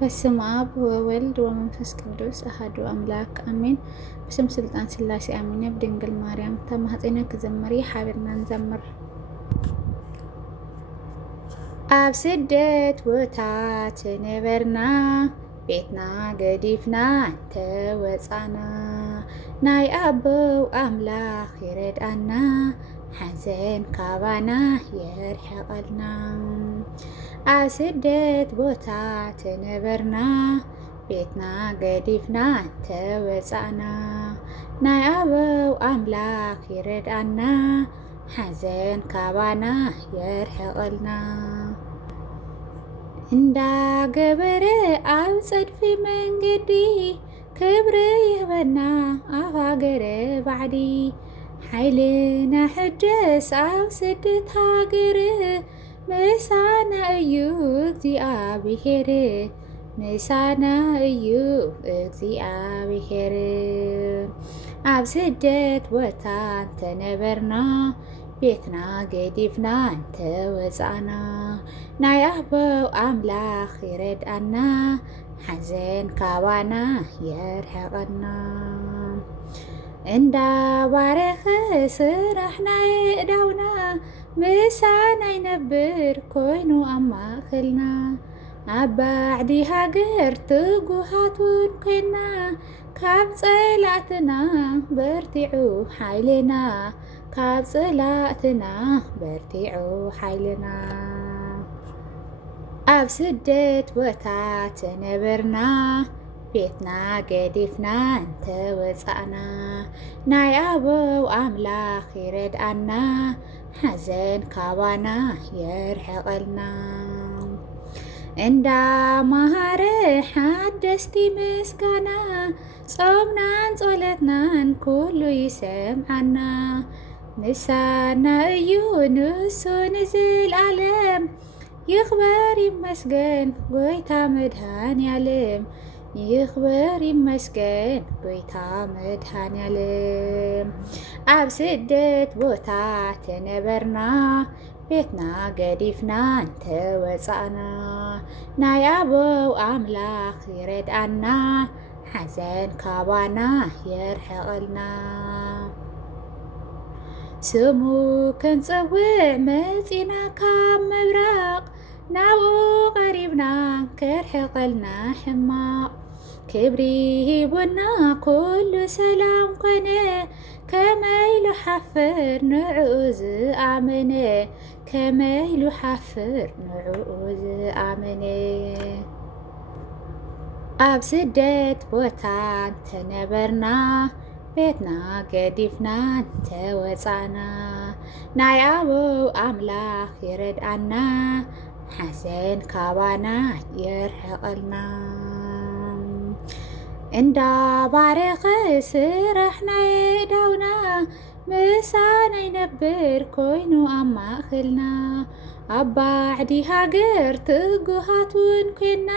በስመ አብ ወወልድ ወመንፈስ ቅዱስ አሐዱ አምላክ አሜን። በስም ስልጣን ሥላሴ አሜን። በድንግል ማርያም ተማኅፀነ ክዘምሪ ሓቢርና እንዘምር። ኣብ ስደት ቦታ ነበርና ቤትና ገዲፍና ተወፃና ናይ ኣቦው ኣምላኽ ይረድኣና ሓዘን ካባና የርሕቐልና። ኣብ ስደት ቦታ ተነበርና ቤትና ገዲፍና ተወፃና ናይ ኣቦው ኣምላኽ ይረድኣና ሓዘን ካባና የርሕቐልና። እንዳገበረ ኣብ ፀድፊ መንገዲ ክብሪ ይህበና ኣብ ሃገረ ባዕዲ ሓይልና ሕደስ ኣብ ስደት ሃገር ምሳና እዩ እግዚአብሔር ምሳና እዩ እግዚአብሔር። ኣብ ስደት ቦታ ተነበርና ቤትና ገዲፍና ተወፃና ናይ ኣቦው ኣምላኽ ይረድኣና ሓዘን ካባና የርሕቐና። እንዳባረኸ ስራሕ ናይ እዳውና ምሳና ይነብር ኮይኑ ኣብ ማእኸልና ኣብ ባዕዲ ሃገር ትጉሃት ውን ኮይና ካብ ፀላእትና በርቲዑ ሓይልና ካብ ፀላእትና በርቲዑ ሓይልና። ኣብ ስደት ቦታ ተነበርና ቤትና ገዲፍና ተወፃእና ናይ ኣቦው ኣምላኽ ይረድኣና ሓዘን ካባና የርሕቐልና። እንዳማሃረ ሓደስቲ ምስጋና ጾምናን ጸሎትናን ኩሉ ይሰምዓና ምሳና እዩ ንሱ ንዝለዓለም ይኽበር ይመስገን ጎይታ መድኃኔዓለም ይኽበር ይመስገን ጎይታ መድኃኔዓለም። ኣብ ስደት ቦታ ተነበርና ቤትና ገዲፍና ተወፃእና ናይ ኣቦው ኣምላኽ ይረድኣና ሓዘን ካባና የርሕቐልና። ስሙ ክንፀውዕ መፂና ካብ ምብራቕ ናብኡ ቀሪብና ከርሕቐልና ሕማቕ ክብሪ ሂቡና ኩሉ ሰላም ኮነ ከመይ ልሓፍር ንዕኡ ዝኣመነ ከመይ ልሓፍር ንዕኡ ዝኣመነ። ኣብ ስደት ቦታ ተነበርና ቤትና ገዲፍና ተወፃና ናይ ኣቦው ኣምላኽ ይረድኣና ሓዘን ካባና የርሕቐልና። እንዳባረኸ ስራሕ ናይ እዳውና ምሳና ይነብር ኮይኑ ኣብ ማእኸልና ኣብ ባዕዲ ሃገር ትጉሃት ውን ኮይና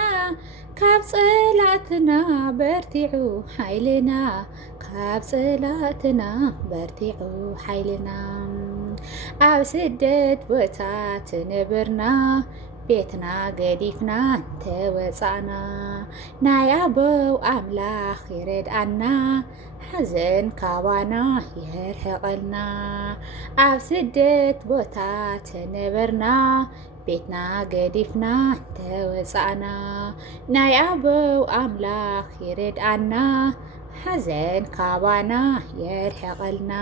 ካብ ፀላእትና በርቲዑ ሓይልና ካብ ፀላእትና በርቲዑ ሓይልና። ኣብ ስደት ቦታ ተነበርና ቤትና ገዲፍና ተወፃእና ናይ ኣቦው ኣምላኽ ይረድኣና ሓዘን ካባና የርሕቐልና። ኣብ ስደት ቦታ ተነበርና ቤትና ገዲፍና ተወፃእና ናይ ኣቦው ኣምላኽ ይረድኣና ሓዘን ካባና የርሕቐልና።